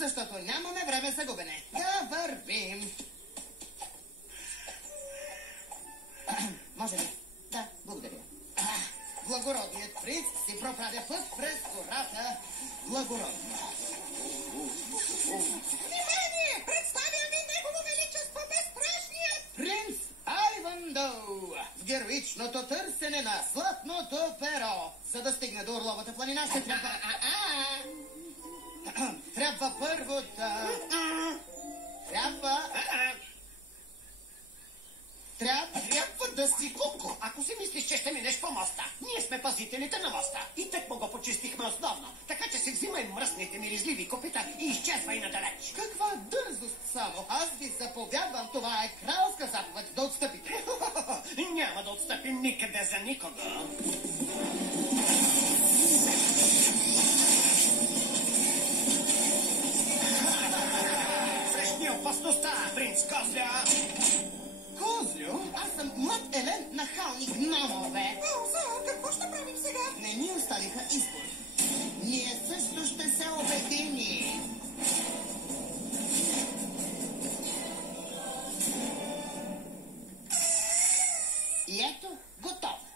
защото нямаме време за губене. Да вървим. Може ли? Да, благодаря. Благородният принц си проправя път през гората. Благородно. Внимание! Представям ви негово величество безстрашният Принц Айвандоу в героичното търсене на златното перо. За да стигне до Орловата планина ще трябва... Трябва първо да... Трябва да си куко, ако си мислиш, че ще минеш по моста. Ние сме пазителите на моста. И тъкмо го почистихме основно. Така че си взимай мръсните миризливи копита и изчезвай надалеч. Каква дързост само! Аз ви заповядвам, това е кралска заповед, да отстъпите. Няма да отстъпим никъде за никого. Срещни опасността, принц Козля! Козлю? Аз съм млад елен нахалник гномове. Какво ще правим сега? Не ни оставиха избор. Ние също ще се обедини. И ето, готово.